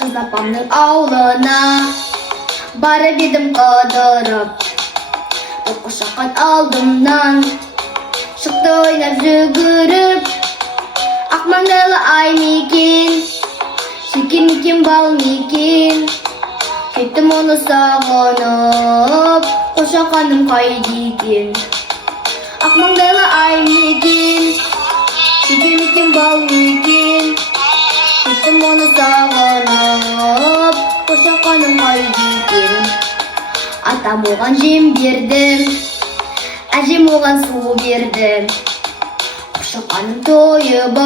Kız apamның auluna barып едім қыдырып. Тоқы шаққан алдымнан шықты ойнап жүгіріп. Ақ маңдайлы ай мекен, шекен мекен бал мекен. Кеттім оны сағынып, қошақаным қайда екен. Ақ маңдайлы ай мекен, шекен мекен бал мекен. Кеттім оны сағынып, қошақаным қайда екен. Атам оған жем берді, әжем оған су берді. Қошақаным тойып,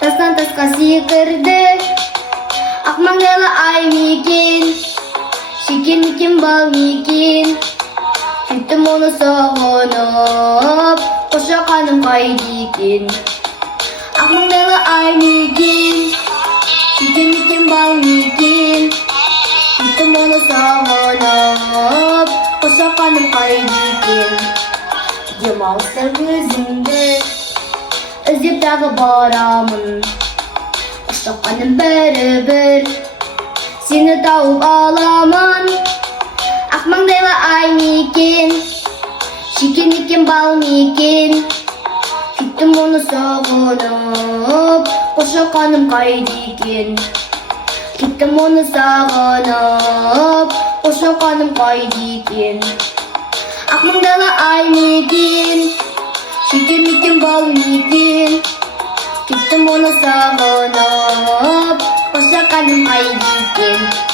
тастан тасқа секірді. Ақ маңдайлы ай мекен, шекен мекен бал мекен. Кеттім оны сағынып, қошақаным қайда екен. Ақ маңдайлы ай мекен, шекен мекен бал мекен. Кеттім оны сағынып, қошақаным қайда екен. Демалыста өзімді іздеп тағы барамын. Қошақаным бәрібір сені тауып аламын. Ақ маңдайлы ай мекен, шекен мекен бал мекен. Кеттім оны сағынып, қошақаным қайда екен. Кеттім оны сағынып, қошақаным қайда екен. Ақ маңдайлы ай мекен, шекен мекен бал мекен. Кеттім оны сағынып, қошақаным қайда екен.